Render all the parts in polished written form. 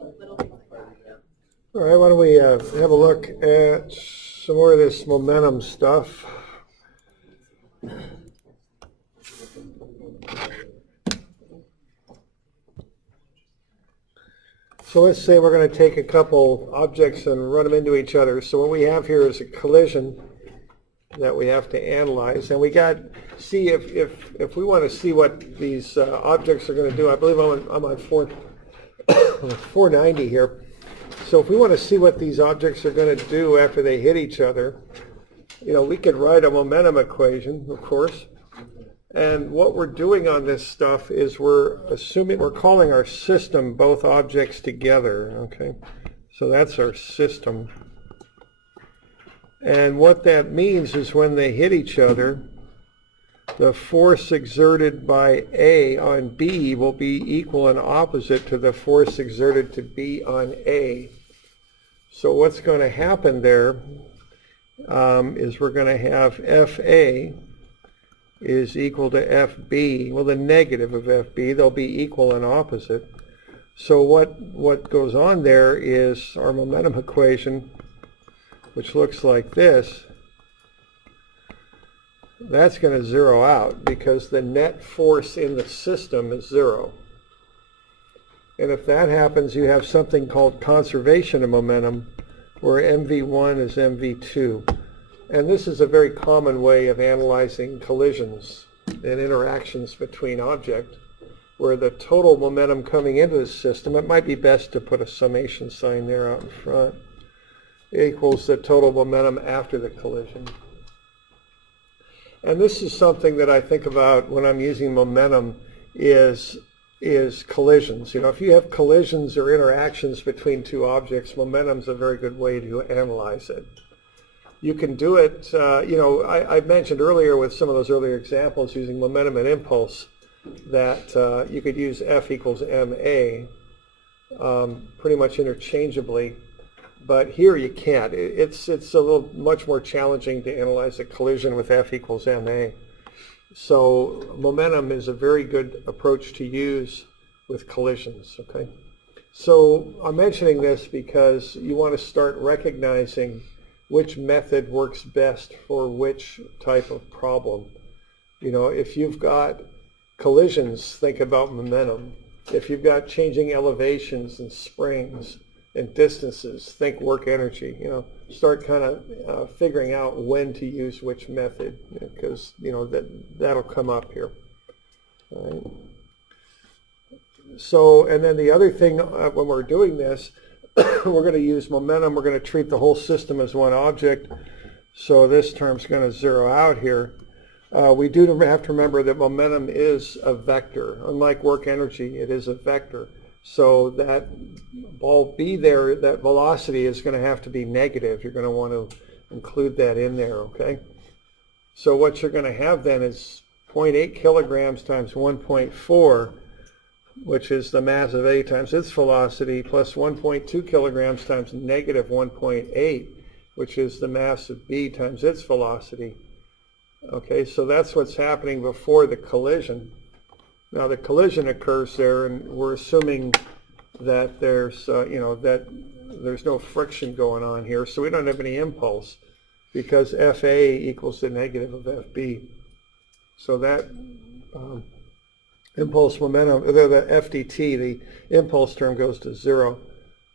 little things like that. Yeah. All right, why don't we have a look at some more of this momentum stuff. So let's say we're going to take a couple objects and run them into each other. So what we have here is a collision that we have to analyze, and we got see if we want to see what these objects are going to do. I believe I'm on 490 here. So if we want to see what these objects are going to do after they hit each other, we could write a momentum equation, of course. And what we're doing on this stuff is we're calling our system both objects together, okay? So that's our system. And what that means is when they hit each other, the force exerted by A on B will be equal and opposite to the force exerted to B on A. So what's going to happen there is we're going to have FA is equal to FB. Well, the negative of FB, they'll be equal and opposite. So what goes on there is our momentum equation, which looks like this. That's going to zero out because the net force in the system is zero. And if that happens, you have something called conservation of momentum, where MV1 is MV2. And this is a very common way of analyzing collisions and interactions between objects, where the total momentum coming into the system, it might be best to put a summation sign there out in front, equals the total momentum after the collision. And this is something that I think about when I'm using momentum is collisions. If you have collisions or interactions between two objects, momentum's a very good way to analyze it. You can do it, I mentioned earlier with some of those earlier examples using momentum and impulse that you could use F equals ma pretty much interchangeably. But here you can't. It's a little much more challenging to analyze a collision with F equals ma. So momentum is a very good approach to use with collisions, okay? So I'm mentioning this because you want to start recognizing which method works best for which type of problem. If you've got collisions, think about momentum. If you've got changing elevations and springs and distances, think work energy. Start kind of figuring out when to use which method, because that'll come up here. All right. So, and then the other thing when we're doing this, we're going to use momentum. We're going to treat the whole system as one object. So this term's going to zero out here. We do have to remember that momentum is a vector. Unlike work energy, it is a vector. So that ball B there, that velocity is going to have to be negative. You're going to want to include that in there, okay? So what you're going to have then is 0.8 kilograms times 1.4, which is the mass of A times its velocity, plus 1.2 kilograms times negative 1.8, which is the mass of B times its velocity. Okay, so that's what's happening before the collision. Now the collision occurs there, and we're assuming that there's that there's no friction going on here, so we don't have any impulse because FA equals the negative of FB. So that impulse momentum, the FDT, the impulse term goes to zero.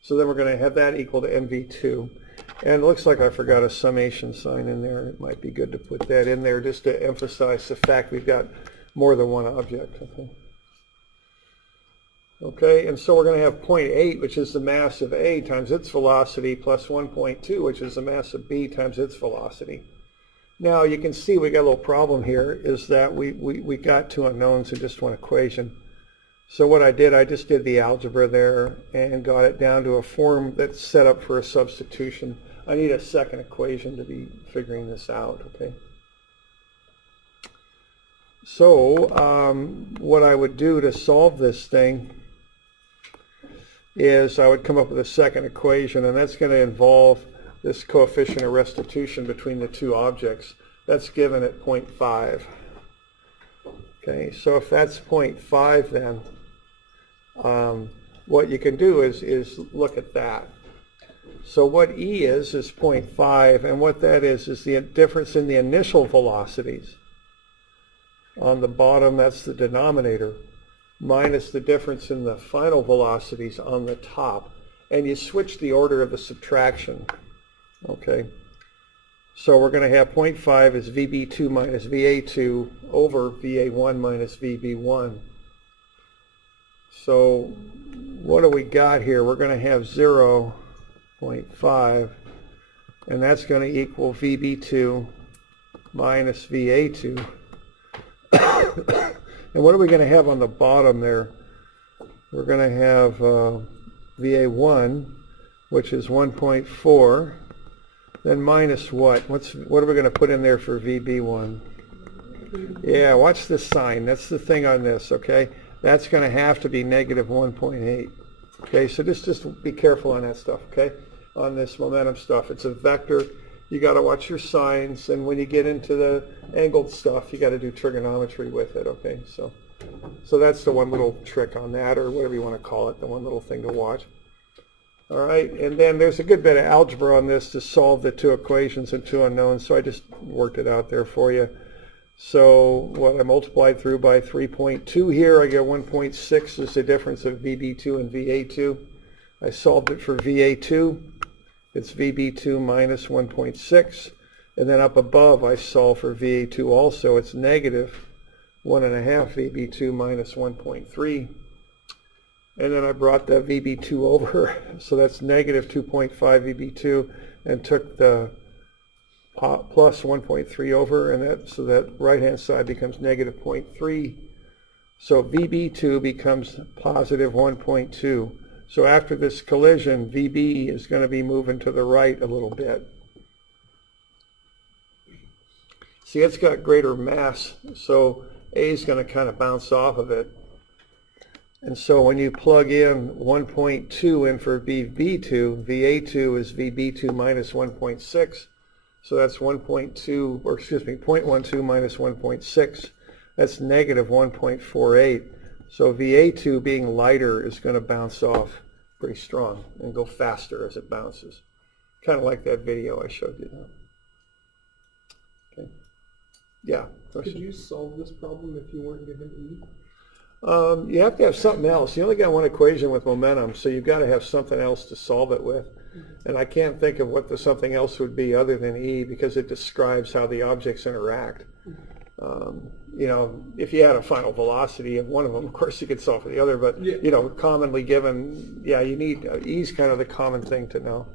So then we're going to have that equal to MV2. And it looks like I forgot a summation sign in there. It might be good to put that in there just to emphasize the fact we've got more than one object. Okay, and so we're going to have 0.8, which is the mass of A times its velocity, plus 1.2, which is the mass of B times its velocity. Now you can see we got a little problem here, is that we got two unknowns in just one equation. So what I did, I just did the algebra there and got it down to a form that's set up for a substitution. I need a second equation to be figuring this out, okay? So what I would do to solve this thing is I would come up with a second equation, and that's going to involve this coefficient of restitution between the two objects. That's given at 0.5. Okay, so if that's 0.5 then, what you can do is look at that. So what E is 0.5, and what that is the difference in the initial velocities. On the bottom, that's the denominator, minus the difference in the final velocities on the top. And you switch the order of the subtraction, okay? So we're going to have 0.5 is VB2 minus VA2 over VA1 minus VB1. So what do we got here? We're going to have 0.5, and that's going to equal VB2 minus VA2. And what are we going to have on the bottom there? We're going to have VA1, which is 1.4. Then minus what? What are we going to put in there for VB1? Yeah, watch this sign. That's the thing on this, okay? That's going to have to be negative 1.8. Okay, so just be careful on that stuff, okay? On this momentum stuff. It's a vector. You got to watch your signs, and when you get into the angled stuff, you got to do trigonometry with it, okay? So that's the one little trick on that, or whatever you want to call it, the one little thing to watch. All right, and then there's a good bit of algebra on this to solve the two equations and two unknowns, so I just worked it out there for you. So what I multiplied through by 3.2 here, I get 1.6 is the difference of VB2 and VA2. I solved it for VA2. It's VB2 minus 1.6. And then up above, I solve for VA2 also. It's negative 1.5 VB2 minus 1.3. And then I brought the VB2 over, so that's negative 2.5 VB2, and took the plus 1.3 over, and so that right-hand side becomes negative 0.3. So VB2 becomes positive 1.2. So after this collision, VB is going to be moving to the right a little bit. See, it's got greater mass, so A is going to kind of bounce off of it. And so when you plug in 1.2 in for VB2, VA2 is VB2 minus 1.6. So that's 1.2, or excuse me, 0.12 minus 1.6. That's negative 1.48. So VA2 being lighter is going to bounce off pretty strong and go faster as it bounces. Kind of like that video I showed you. Okay. Yeah. Question? Could you solve this problem if you weren't given E? You have to have something else. You only got one equation with momentum, so you've got to have something else to solve it with. And I can't think of what the something else would be other than E, because it describes how the objects interact. You know, if you had a final velocity of one of them, of course you could solve for the other, but you know, commonly given, yeah, you need E's kind of the common thing to know.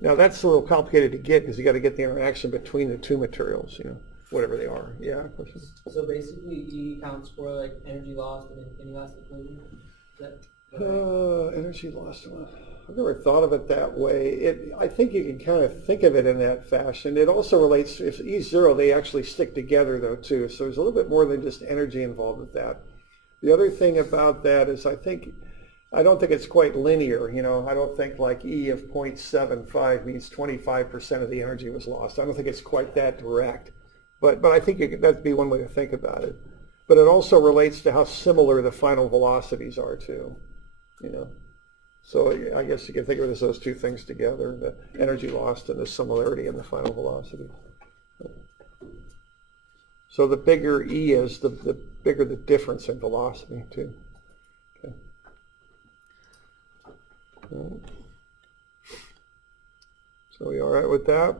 Now that's a little complicated to get because you got to get the interaction between the two materials, you know, whatever they are. Yeah. Question? So basically, E counts for like energy lost and inelastic collision. Is that energy lost. I've never thought of it that way. I think you can kind of think of it in that fashion. It also relates, if E's zero, they actually stick together though too. So there's a little bit more than just energy involved with that. The other thing about that is I don't think it's quite linear. You know, I don't think like E of 0.75 means 25% of the energy was lost. I don't think it's quite that direct. But I think that'd be one way to think about it. But it also relates to how similar the final velocities are too, you know. So I guess you can think of it as those two things together, the energy lost and the similarity in the final velocity. So the bigger E is, the bigger the difference in velocity too. Okay. All right. So we all right with that?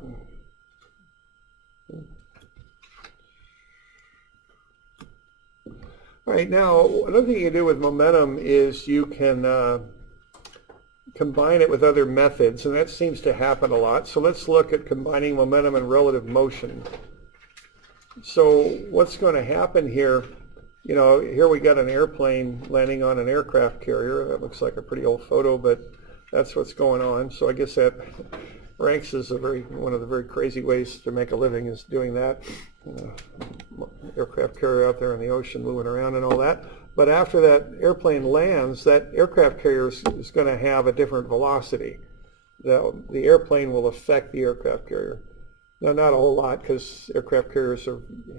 All right, now another thing you can do with momentum is you can combine it with other methods, and that seems to happen a lot. So let's look at combining momentum and relative motion. So what's going to happen here, you know, here we got an airplane landing on an aircraft carrier. That looks like a pretty old photo, but that's what's going on. So I guess that ranks as one of the very crazy ways to make a living is doing that. Aircraft carrier out there in the ocean moving around and all that. But after that airplane lands, that aircraft carrier is going to have a different velocity. The airplane will affect the aircraft carrier. Now, not a whole lot because aircraft carriers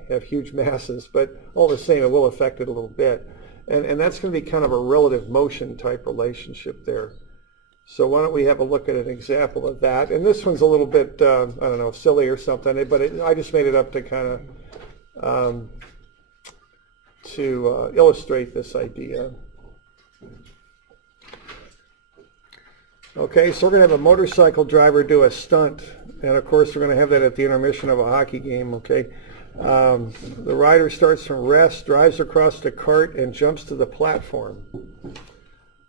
have huge masses, but all the same, it will affect it a little bit. And that's going to be kind of a relative motion type relationship there. So why don't we have a look at an example of that? And this one's a little bit, I don't know, silly or something, but I just made it up to kind of illustrate this idea. Okay, so we're going to have a motorcycle driver do a stunt, and of course we're going to have that at the intermission of a hockey game, okay? The rider starts from rest, drives across the cart, and jumps to the platform.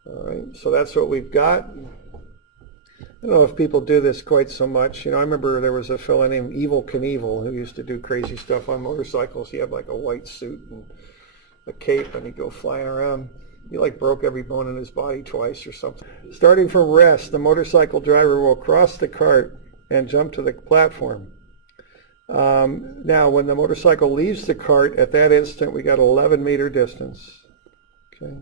All right, so that's what we've got. I don't know if people do this quite so much. You know, I remember there was a fellow named Evel Knievel who used to do crazy stuff on motorcycles. He had like a white suit and a cape, and he'd go flying around. He like broke every bone in his body twice or something. Starting from rest, the motorcycle driver will cross the cart and jump to the platform. Now, when the motorcycle leaves the cart, at that instant, we got 11-meter distance. Okay.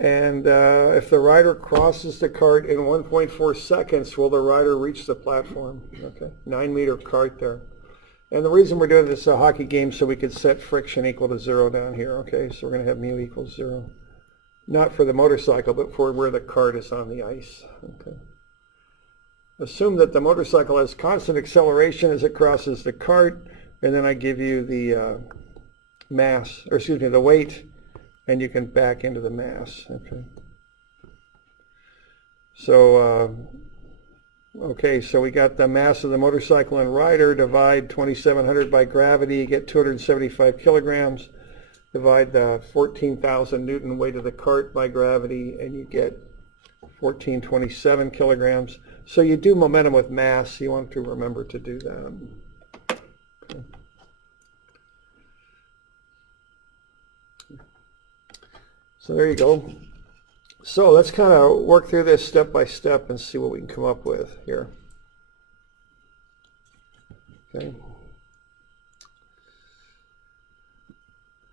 And if the rider crosses the cart in 1.4 seconds, will the rider reach the platform? Okay, 9-meter cart there. And the reason we're doing this is a hockey game so we could set friction equal to 0 down here. Okay, so we're going to have mu equals 0. Not for the motorcycle, but for where the cart is on the ice. Okay. Assume that the motorcycle has constant acceleration as it crosses the cart, and then I give you the mass, or excuse me, the weight, and you can back into the mass. Okay. So, okay, so we got the mass of the motorcycle and rider, divide 2,700 by gravity, you get 275 kilograms. Divide the 14,000 Newton weight of the cart by gravity, and you get 1,427 kilograms. So you do momentum with mass. You want to remember to do that. Okay. So there you go. So let's kind of work through this step by step and see what we can come up with here. Okay.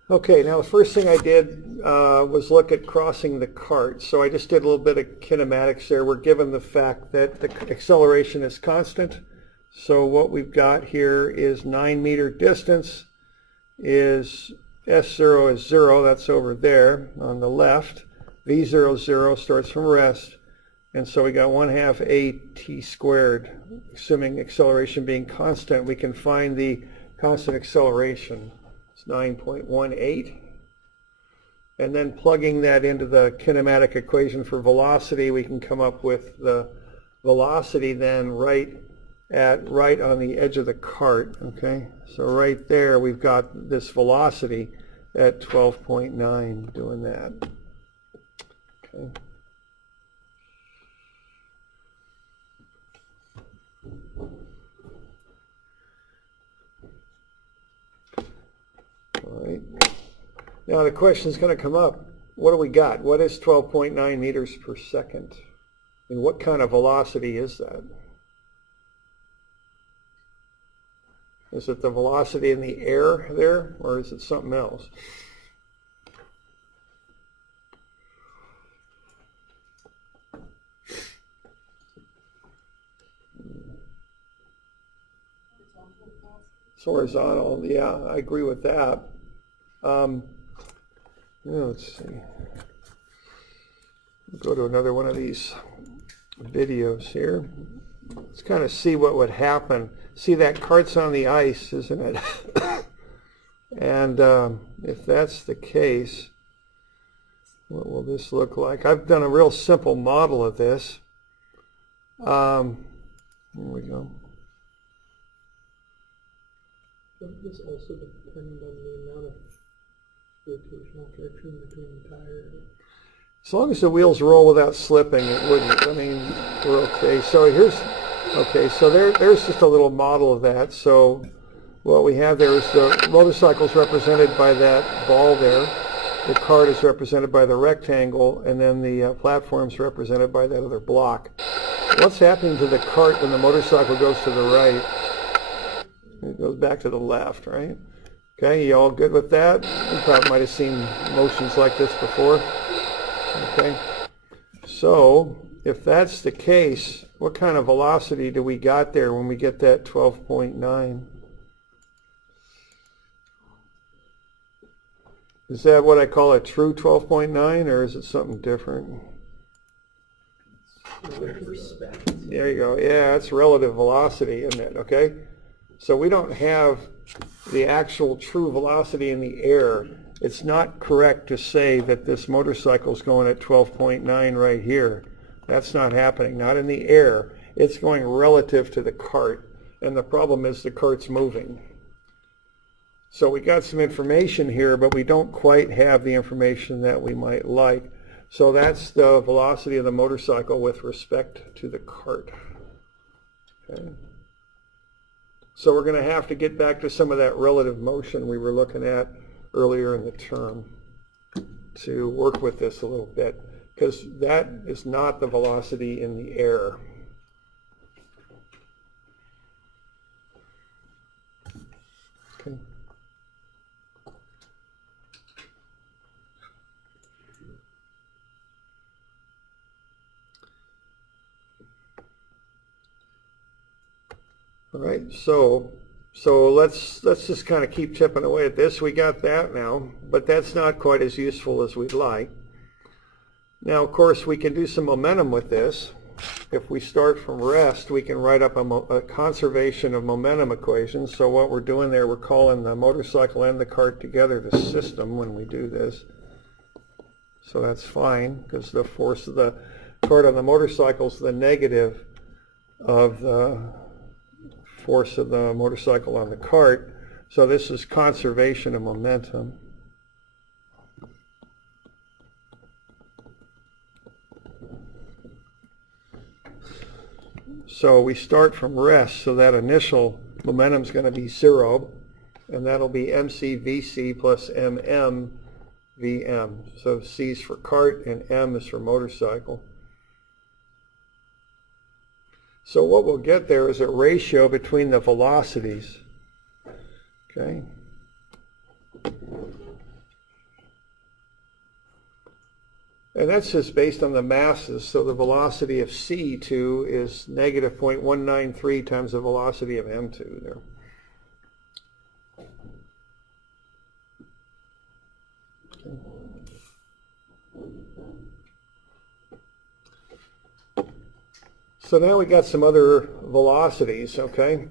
Okay, now the first thing I did was look at crossing the cart. So I just did a little bit of kinematics there. We're given the fact that the acceleration is constant. So what we've got here is 9-meter distance is S0 is 0, that's over there on the left. V0, 0 starts from rest. And so we got 1/2 AT squared. Assuming acceleration being constant, we can find the constant acceleration. 9.18, and then plugging that into the kinematic equation for velocity, we can come up with the velocity then right on the edge of the cart. Okay, so right there we've got this velocity at 12.9 doing that. Okay. All right. Now the question is going to come up, what do we got? What is 12.9 meters per second? And what kind of velocity is that? Is it the velocity in the air there, or is it something else? It's horizontal, yeah, I agree with that. Let's see. We'll go to another one of these videos here. Let's kind of see what would happen. See, that cart's on the ice, isn't it? And if that's the case, what will this look like? I've done a real simple model of this. Here we go. Doesn't this also depend on the amount of rotational friction between the tires? As long as the wheels roll without slipping, it wouldn't. I mean, we're okay. So so there's just a little model of that. So what we have there is the motorcycle's represented by that ball there. The cart is represented by the rectangle, and then the platform's represented by that other block. What's happening to the cart when the motorcycle goes to the right? It goes back to the left, right? Okay, you all good with that? You probably might have seen motions like this before. Okay, so if that's the case, what kind of velocity do we got there when we get that 12.9? Is that what I call a true 12.9, or is it something different? Respect. There you go. Yeah, it's relative velocity, isn't it? Okay. So we don't have the actual true velocity in the air. It's not correct to say that this motorcycle is going at 12.9 right here. That's not happening. Not in the air. It's going relative to the cart. And the problem is the cart's moving. So we got some information here, but we don't quite have the information that we might like. So that's the velocity of the motorcycle with respect to the cart. Okay. So we're going to have to get back to some of that relative motion we were looking at earlier in the term to work with this a little bit, because that is not the velocity in the air. Okay. All right, so let's just kind of keep chipping away at this. We got that now, but that's not quite as useful as we'd like. Now, of course, we can do some momentum with this. If we start from rest, we can write up a conservation of momentum equation. So what we're doing there, we're calling the motorcycle and the cart together the system when we do this. So that's fine, because the force of the cart on the motorcycle is the negative of the force of the motorcycle on the cart. So this is conservation of momentum. So we start from rest, so that initial momentum is going to be 0, and that'll be mc vc plus mm vm. So C is for cart and m is for motorcycle. So what we'll get there is a ratio between the velocities. Okay. And that's just based on the masses. So the velocity of C2 is negative 0.193 times the velocity of M2 there. Okay. So now we got some other velocities, okay?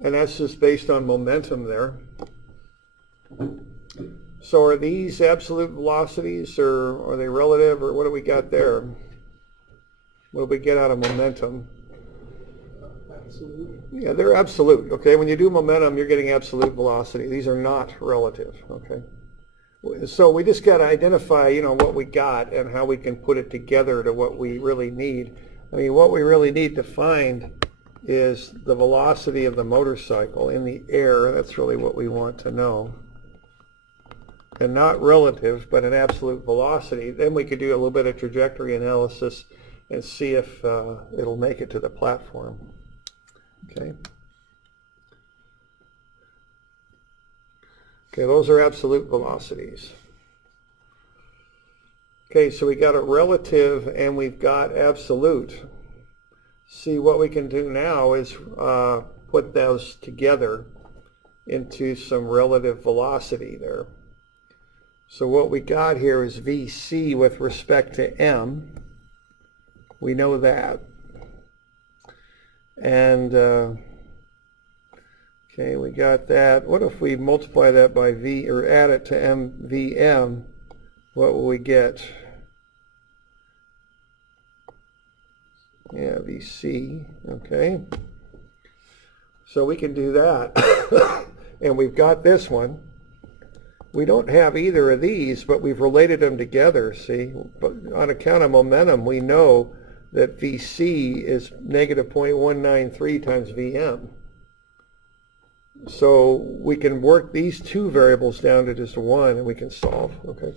And that's just based on momentum there. So are these absolute velocities, or are they relative, or what do we got there? What do we get out of momentum? Absolute. Yeah, they're absolute, okay? When you do momentum, you're getting absolute velocity. These are not relative, okay? So we just got to identify, you know, what we got and how we can put it together to what we really need. I mean, what we really need to find is the velocity of the motorcycle in the air. That's really what we want to know. And not relative, but an absolute velocity. Then we could do a little bit of trajectory analysis and see if it'll make it to the platform. Okay. Okay, those are absolute velocities. Okay, so we got a relative and we've got absolute. See, what we can do now is put those together into some relative velocity there. So what we got here is Vc with respect to m. We know that. And okay, we got that. What if we multiply that by v, or add it to mvm? What will we get? Yeah, Vc. Okay. So we can do that. And we've got this one. We don't have either of these, but we've related them together, see? But on account of momentum, we know that Vc is negative 0.193 times Vm. So we can work these two variables down to just one, and we can solve, okay?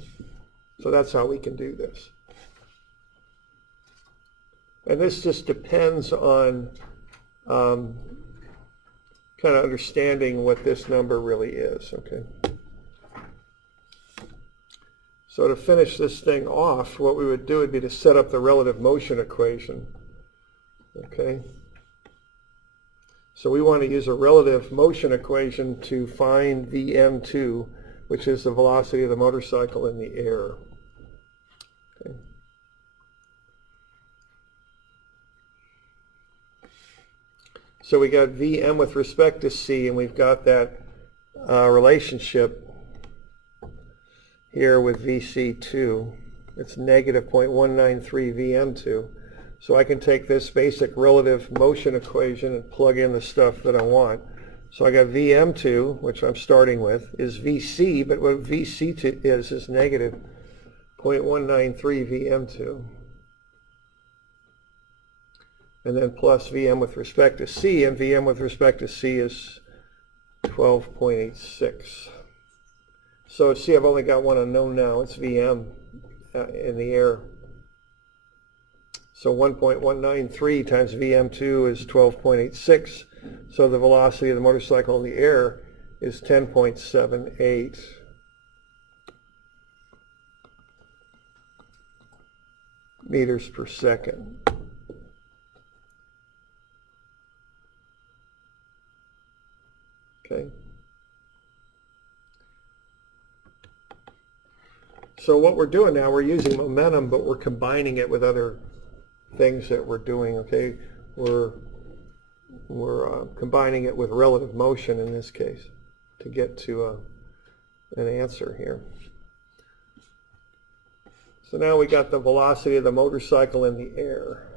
So that's how we can do this. And this just depends on kind of understanding what this number really is, okay? So to finish this thing off, what we would do would be to set up the relative motion equation. Okay. So we want to use a relative motion equation to find Vm2, which is the velocity of the motorcycle in the air. Okay. So we got Vm with respect to c, and we've got that relationship here with Vc2. It's negative 0.193 Vm2. So I can take this basic relative motion equation and plug in the stuff that I want. So I got Vm2, which I'm starting with, is Vc, but what Vc2 is negative 0.193 Vm2. And then plus Vm with respect to c, and Vm with respect to c is 12.86. So see, I've only got one unknown now. It's Vm in the air. So 1.193 times Vm2 is 12.86. So the velocity of the motorcycle in the air is 10.78. meters per second. Okay. So what we're doing now, we're using momentum, but we're combining it with other things that we're doing. Okay, we're combining it with relative motion in this case to get to an answer here. So now we got the velocity of the motorcycle in the air.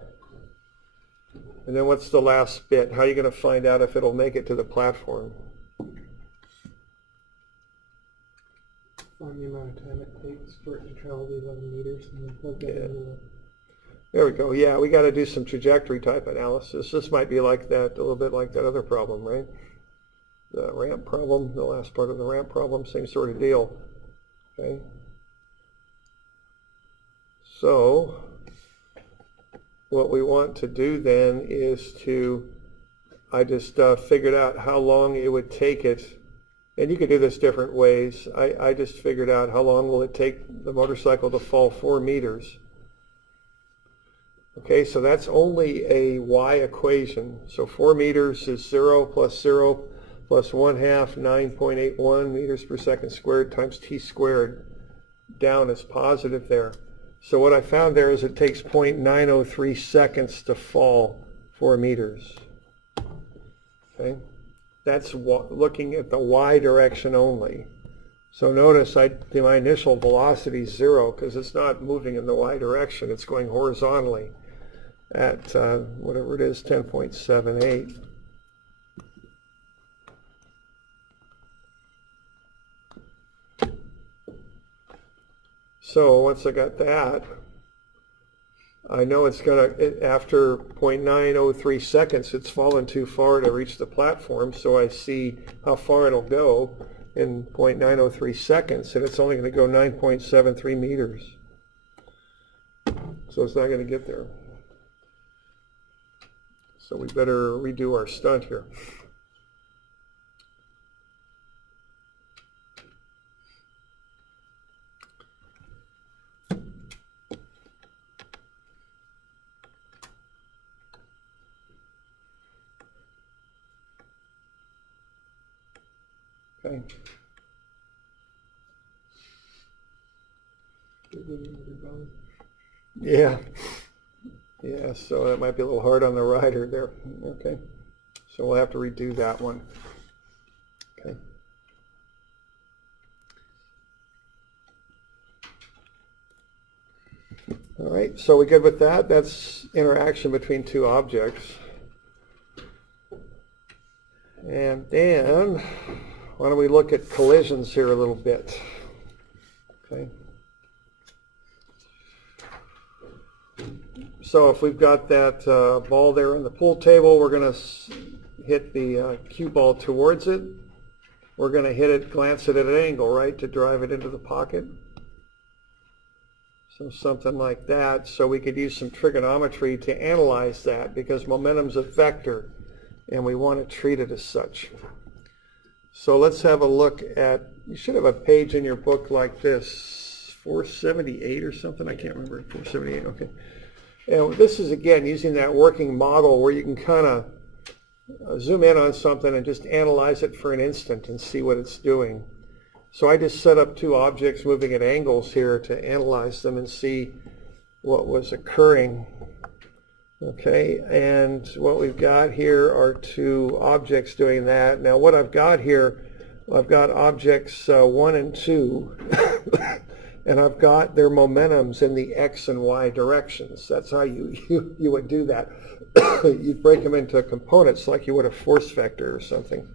And then what's the last bit? How are you going to find out if it'll make it to the platform? Find the amount of time it takes for it to travel the 11 meters and then plug that into the... There we go. Yeah, we got to do some trajectory type analysis. This might be like that, a little bit like that other problem, right? The ramp problem, the last part of the ramp problem, same sort of deal. Okay. So what we want to do then is to, I just figured out how long it would take it, and you could do this different ways. I just figured out how long will it take the motorcycle to fall 4 meters. Okay, so that's only a y equation. So 4 meters is 0 plus 0 plus 1/2, 9.81 meters per second squared times t squared. Down is positive there. So what I found there is it takes 0.903 seconds to fall 4 meters. Okay, that's looking at the y direction only. So notice my initial velocity is 0 because it's not moving in the y direction. It's going horizontally at whatever it is, 10.78. So once I got that, I know it's going to, after 0.903 seconds, it's fallen too far to reach the platform, so I see how far it'll go in 0.903 seconds, and it's only going to go 9.73 meters. So it's not going to get there. So we better redo our stunt here. Okay. Yeah. Yeah, so that might be a little hard on the rider there. Okay. So we'll have to redo that one. Okay. All right, so we good with that? That's interaction between two objects. And then why don't we look at collisions here a little bit? Okay. So if we've got that ball there on the pool table, we're going to hit the cue ball towards it. We're going to hit it, glance it at an angle, right, to drive it into the pocket. So something like that. So we could use some trigonometry to analyze that because momentum's a vector and we want to treat it as such. So let's have a look at, you should have a page in your book like this, 478 or something, I can't remember, 478, okay. And this is, again, using that working model where you can kind of zoom in on something and just analyze it for an instant and see what it's doing. So I just set up two objects moving at angles here to analyze them and see what was occurring. Okay, and what we've got here are two objects doing that. Now what I've got here, I've got objects 1 and 2, and I've got their momentums in the x and y directions. That's how you would do that. You'd break them into components like you would a force vector or something.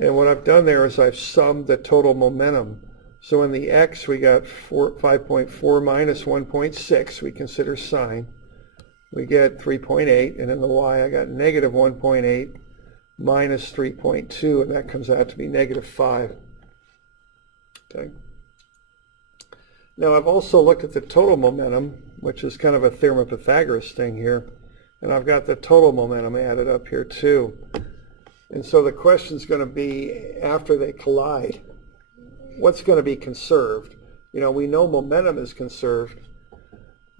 And what I've done there is I've summed the total momentum. So in the x we got 5.4 minus 1.6, we consider sine. We get 3.8, and in the y I got negative 1.8 minus 3.2, and that comes out to be negative 5. Okay. Now I've also looked at the total momentum, which is kind of a theorem of Pythagoras thing here, and I've got the total momentum added up here too. And so the question's going to be, after they collide, what's going to be conserved? You know, we know momentum is conserved,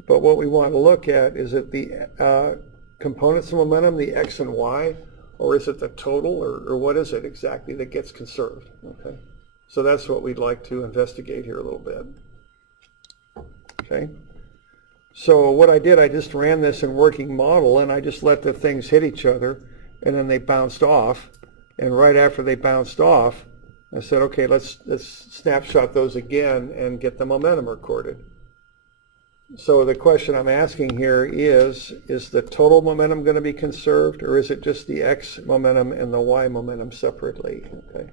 but what we want to look at, is it the components of momentum, the x and y, or is it the total, or what is it exactly that gets conserved? Okay, so that's what we'd like to investigate here a little bit. Okay, so what I did, I just ran this in working model, and I just let the things hit each other, and then they bounced off, and right after they bounced off, I said, okay, let's snapshot those again and get the momentum recorded. So the question I'm asking here is the total momentum going to be conserved, or is it just the x momentum and the y momentum separately? Okay.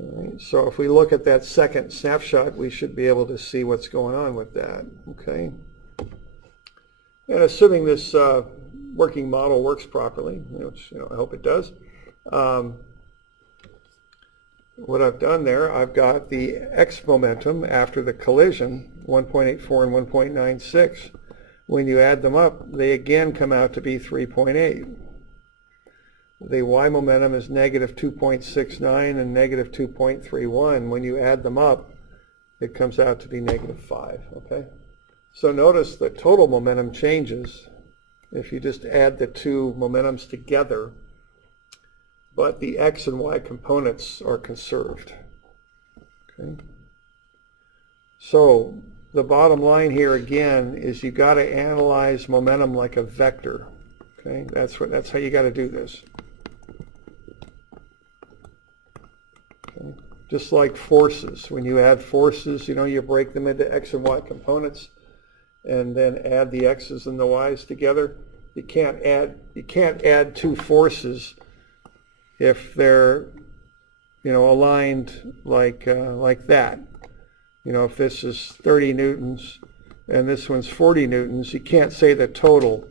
All right, so if we look at that second snapshot, we should be able to see what's going on with that. Okay. And assuming this working model works properly, which I hope it does, what I've done there, I've got the x momentum after the collision, 1.84 and 1.96. When you add them up, they again come out to be 3.8. The y momentum is negative 2.69 and negative 2.31. When you add them up, it comes out to be negative 5. Okay? So notice the total momentum changes if you just add the two momentums together, but the x and y components are conserved. Okay? So the bottom line here again is you got to analyze momentum like a vector. Okay? That's how you got to do this. Okay? Just like forces. When you add forces, you break them into x and y components and then add the x's and the y's together. You can't add two forces if they're aligned like that. If this is 30 newtons and this one's 40 newtons, you can't say the total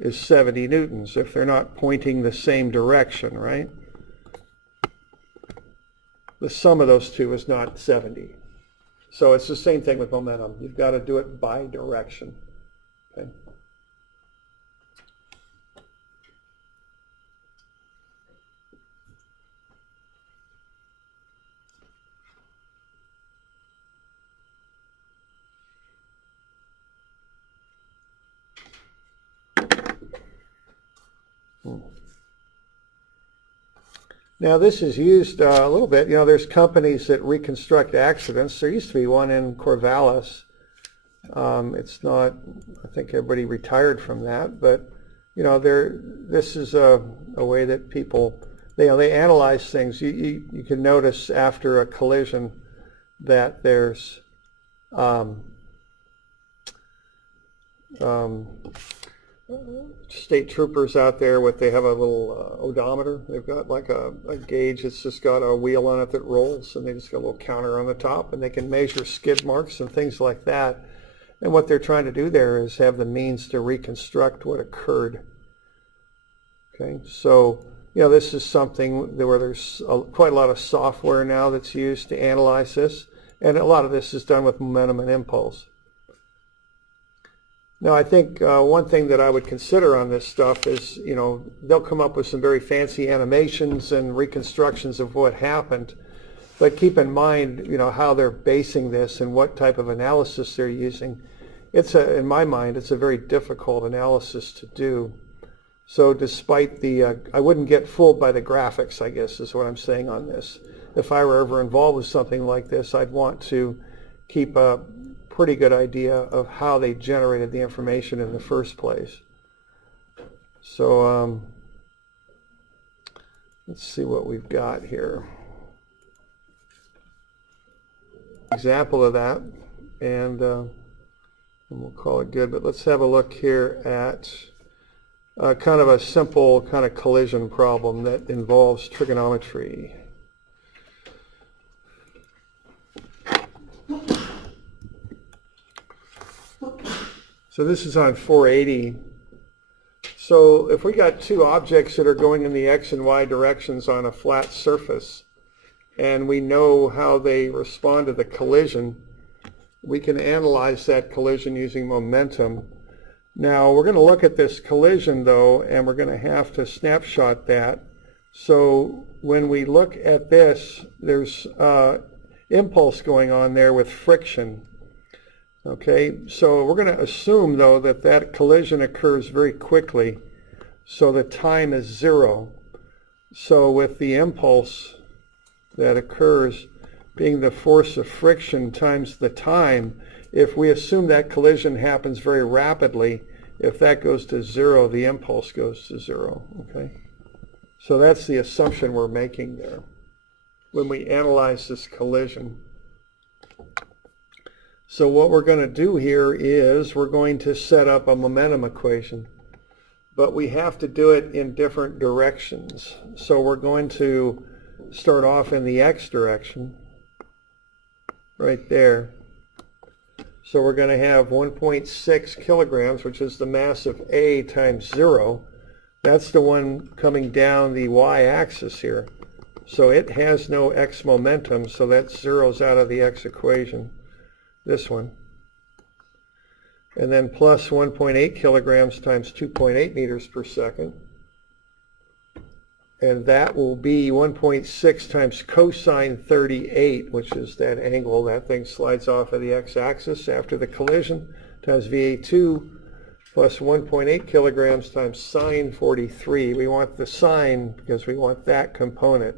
is 70 newtons if they're not pointing the same direction, right? The sum of those two is not 70. So it's the same thing with momentum. You've got to do it by direction. Okay? Now this is used a little bit. There's companies that reconstruct accidents. There used to be one in Corvallis. It's not, I think everybody retired from that, but this is a way that people, they analyze things. You can notice after a collision that there's state troopers out there they have a little odometer. They've got like a gauge that's just got a wheel on it that rolls, and they just got a little counter on the top, and they can measure skid marks and things like that. And what they're trying to do there is have the means to reconstruct what occurred. Okay, so this is something where there's quite a lot of software now that's used to analyze this, and a lot of this is done with momentum and impulse. Now, I think one thing that I would consider on this stuff is, they'll come up with some very fancy animations and reconstructions of what happened, but keep in mind, how they're basing this and what type of analysis they're using. in my mind, it's a very difficult analysis to do. So despite the, I wouldn't get fooled by the graphics, I guess is what I'm saying on this. If I were ever involved with something like this, I'd want to keep a pretty good idea of how they generated the information in the first place. So let's see what we've got here. Example of that, and we'll call it good, but let's have a look here at kind of a simple kind of collision problem that involves trigonometry. So this is on 480. So if we got two objects that are going in the x and y directions on a flat surface, and we know how they respond to the collision, we can analyze that collision using momentum. Now we're going to look at this collision though, and we're going to have to snapshot that. So when we look at this, there's impulse going on there with friction. Okay, so we're going to assume though that that collision occurs very quickly, so the time is 0. So with the impulse that occurs being the force of friction times the time, if we assume that collision happens very rapidly, if that goes to 0, the impulse goes to 0. Okay, so that's the assumption we're making there when we analyze this collision. So what we're going to do here is we're going to set up a momentum equation, but we have to do it in different directions. So we're going to start off in the x direction, right there. So we're going to have 1.6 kilograms, which is the mass of A times 0. That's the one coming down the y-axis here. So it has no x momentum, so that zeroes out of the x equation. This one. And then plus 1.8 kilograms times 2.8 meters per second. And that will be 1.6 times cosine 38, which is that angle. That thing slides off of the x-axis after the collision, times VA2, plus 1.8 kilograms times sine 43. We want the sine because we want that component.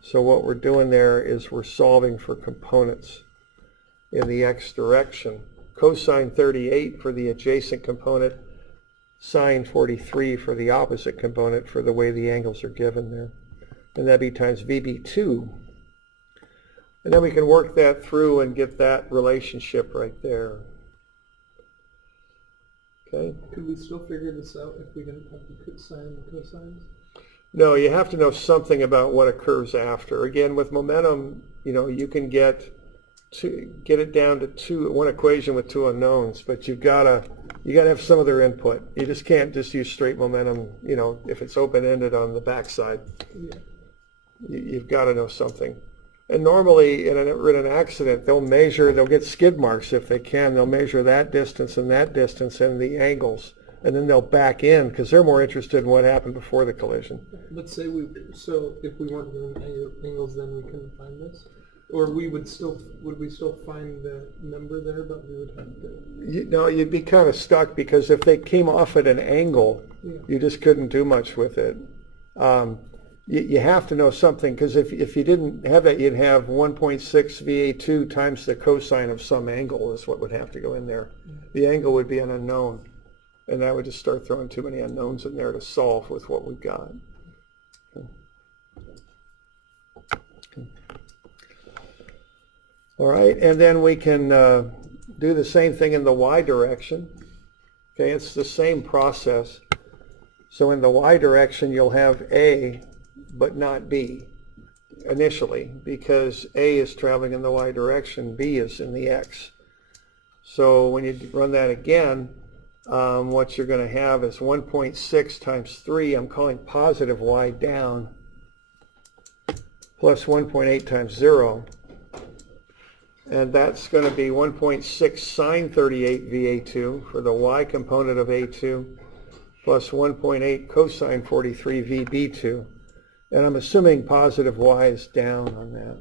So what we're doing there is we're solving for components in the x direction. Cosine 38 for the adjacent component, sine 43 for the opposite component for the way the angles are given there. And that'd be times VB2. And then we can work that through and get that relationship right there. Okay. Could we still figure this out if we didn't have the sine and the cosines? No, you have to know something about what occurs after. Again, with momentum, you can get it down to one equation with two unknowns, but you gotta have some other input. You just can't just use straight momentum, if it's open-ended on the backside. Yeah. You've got to know something. And normally in an accident, they'll get skid marks if they can. They'll measure that distance and the angles, and then they'll back in because they're more interested in what happened before the collision. Let's say so if we weren't doing angles, then we couldn't find this? Or would we still find the number there, but we would have to... You'd be kind of stuck because if they came off at an angle, you just couldn't do much with it. You have to know something, because if you didn't have that, you'd have 1.6 VA2 times the cosine of some angle is what would have to go in there. The angle would be an unknown, and that would just start throwing too many unknowns in there to solve with what we've got. All right, and then we can do the same thing in the y direction. Okay, it's the same process. So in the y direction, you'll have A, but not B initially, because A is traveling in the y direction, B is in the x. So when you run that again, what you're going to have is 1.6 times 3, I'm calling positive y down, plus 1.8 times 0. And that's going to be 1.6 sine 38 VA2 for the y component of A2, plus 1.8 cosine 43 VB2. And I'm assuming positive y is down on that.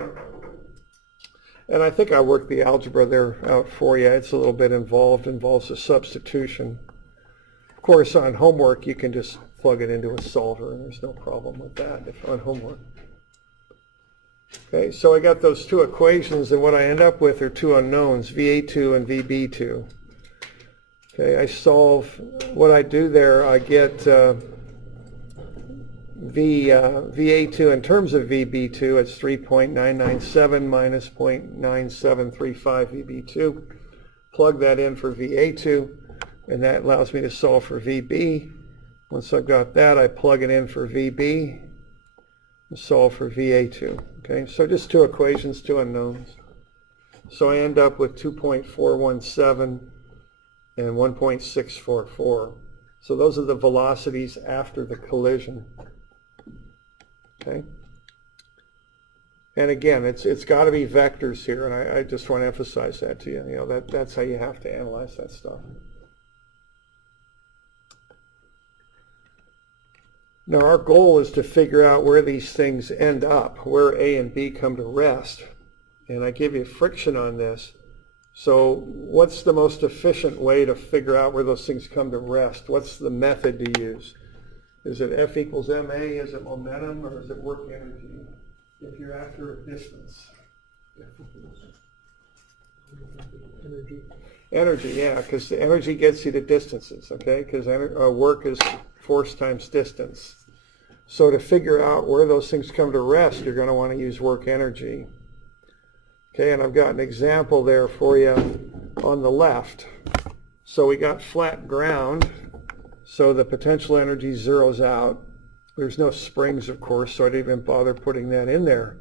Okay. And I think I worked the algebra there out for you. It's a little bit involves a substitution. Of course, on homework, you can just plug it into a solver, and there's no problem with that if on homework. Okay, so I got those two equations, and what I end up with are two unknowns, VA2 and VB2. Okay, I solve, what I do there, I get VA2 in terms of VB2, it's 3.997 minus 0.9735 VB2. Plug that in for VA2, and that allows me to solve for VB. Once I've got that, I plug it in for VB and solve for VA2. Okay, so just two equations, two unknowns. So I end up with 2.417 and 1.644. So those are the velocities after the collision. Okay. And again, it's got to be vectors here, and I just want to emphasize that to you. You know, that's how you have to analyze that stuff. Now our goal is to figure out where these things end up, where A and B come to rest. And I give you friction on this. So what's the most efficient way to figure out where those things come to rest? What's the method to use? Is it F equals ma? Is it momentum? Or is it work energy? If you're after a distance. Energy. Energy, yeah, because the energy gets you to distances, okay? Because work is force times distance. So to figure out where those things come to rest, you're going to want to use work energy. Okay, and I've got an example there for you on the left. So we got flat ground, so the potential energy zeroes out. There's no springs, of course, so I didn't even bother putting that in there.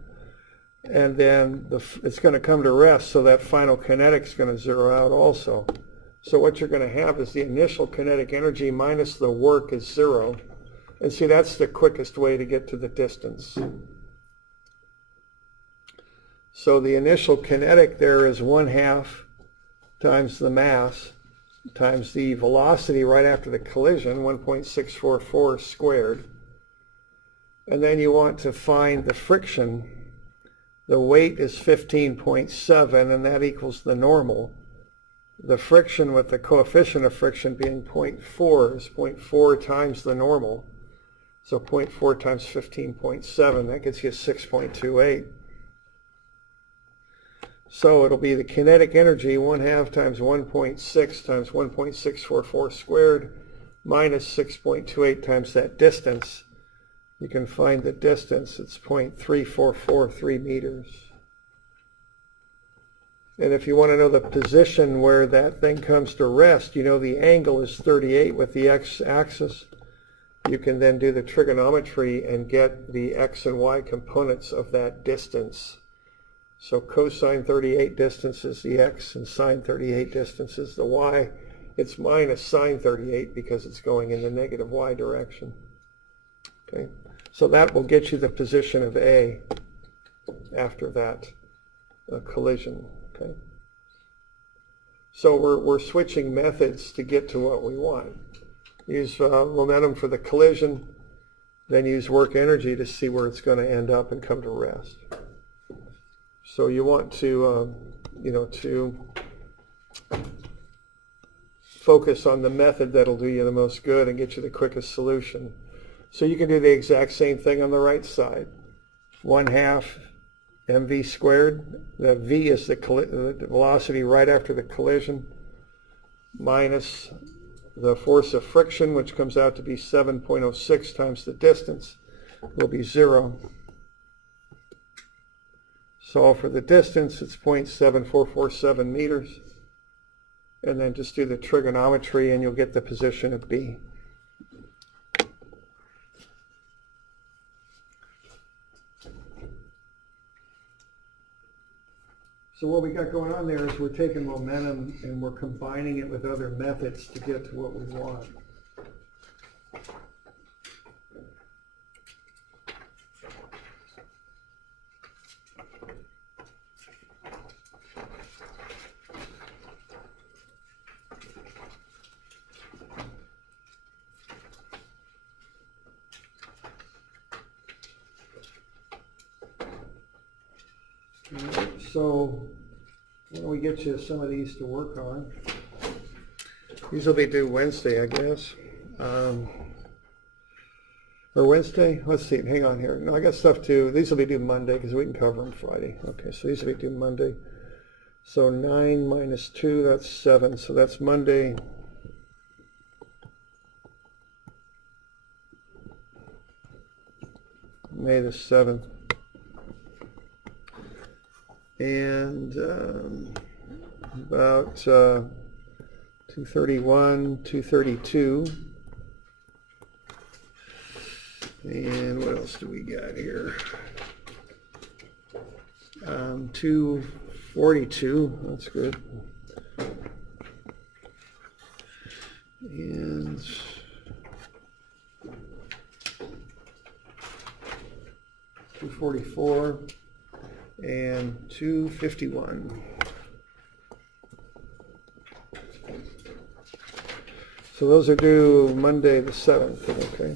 And then it's going to come to rest, so that final kinetic's going to zero out also. So what you're going to have is the initial kinetic energy minus the work is zero. And see, that's the quickest way to get to the distance. So the initial kinetic there is 1/2 times the mass times the velocity right after the collision, 1.644 squared. And then you want to find the friction. The weight is 15.7, and that equals the normal. The friction with the coefficient of friction being 0.4 is 0.4 times the normal. So 0.4 times 15.7, that gets you 6.28. So it'll be the kinetic energy 1/2 times 1.6 times 1.644 squared minus 6.28 times that distance. You can find the distance, it's 0.3443 meters. And if you want to know the position where that thing comes to rest, you know the angle is 38 with the x-axis. You can then do the trigonometry and get the x and y components of that distance. So cosine 38 distance is the x and sine 38 distance is the y. It's minus sine 38 because it's going in the negative y direction. Okay, so that will get you the position of A after that collision. Okay, so we're switching methods to get to what we want. Use momentum for the collision, then use work energy to see where it's going to end up and come to rest. So you want to, to focus on the method that'll do you the most good and get you the quickest solution. So you can do the exact same thing on the right side. 1/2 mv squared. The v is the velocity right after the collision, minus the force of friction, which comes out to be 7.06 times the distance, will be 0. Solve for the distance, it's 0.7447 meters. And then just do the trigonometry and you'll get the position of B. So what we got going on there is we're taking momentum and we're combining it with other methods to get to what we want. So Why don't we get you some of these to work on? These will be due Wednesday, I guess. Or Wednesday? Let's see. Hang on here. No, I got stuff too. These will be due Monday because we can cover them Friday. Okay, so these will be due Monday. So 9 minus 2, that's 7. So that's Monday. May the 7th. And about 2:31, 2:32. And what else do we got here? 2:42, that's good. And 2:44 and 2:51. So those are due Monday the 7th, okay?